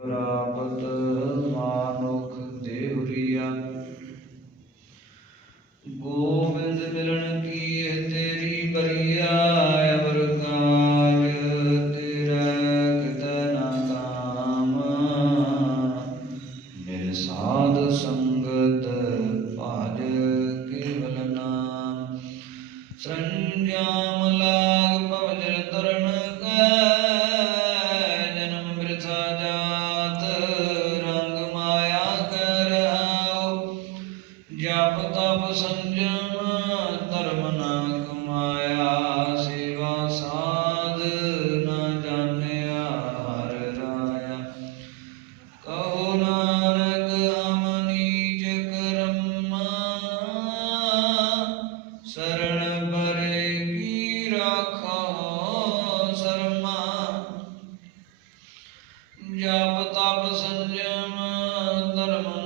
ਪ੍ਰਾਪਤ ਮਾਨੁਖ ਦੇਵਰੀਆ ਗੋਬਿੰਦ ਮਿਲਣ ਕੀ ਤੇਰੀ ਬਰੀਆ, ਅਵਰ ਕਾਜ ਤੇਰਾ ਕਿਤ ਕਾਮ। ਮਿਲ ਸਾਧ ਸੰਗਤ ਭਾਜ ਕੇਵਲ ਨਾਮ। ਸੰਜਾਮ कर्म कमाया सेवा साध ना जाने हर राया कहो नानक की राखो शर्मा जप तप संयम धर्म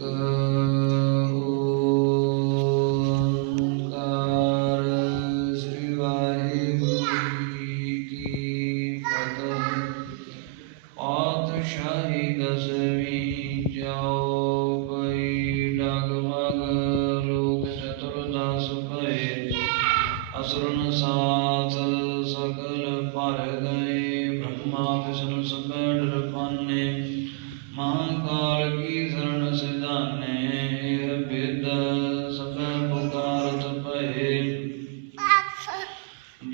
uh,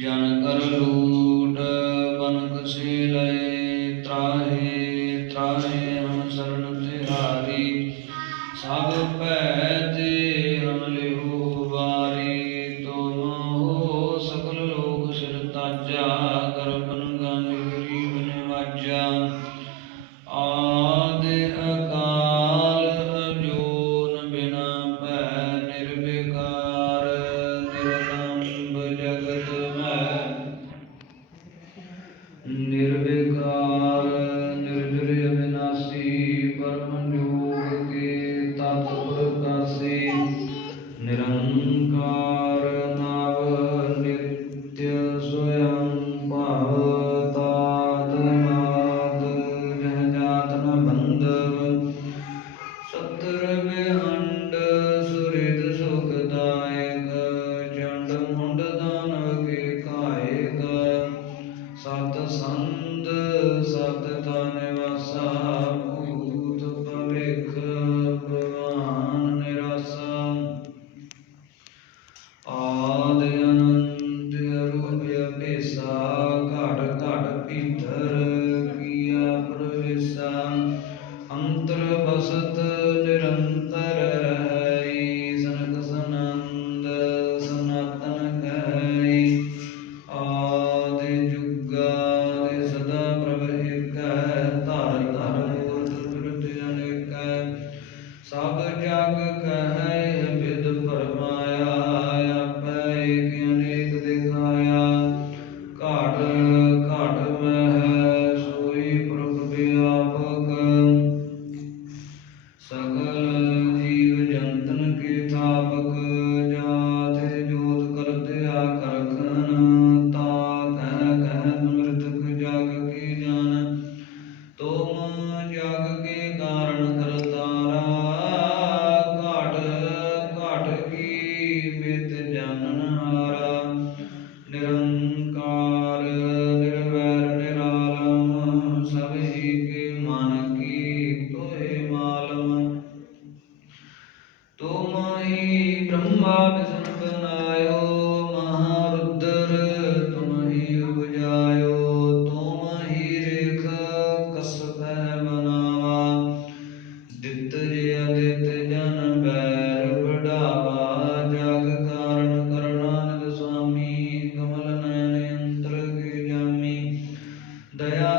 जन कर लूट बनक से लय त्राहे त्राहे हम शरण तिहारी। सब पैदे हम लिहो बारी तुम हो सकल लोग सिर ताज़ा कर बन गरीब निवाजा। आ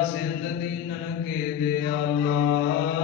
ਸਿੰਧ ਦੀਨਨ ਕੇ ਦਿਆਲਾ।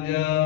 Raja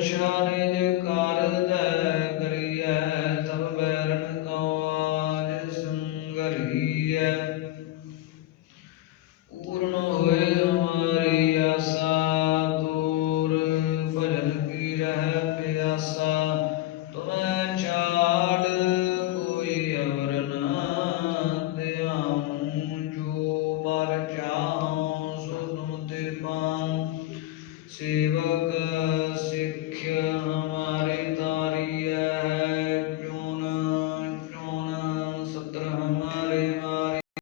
Krishna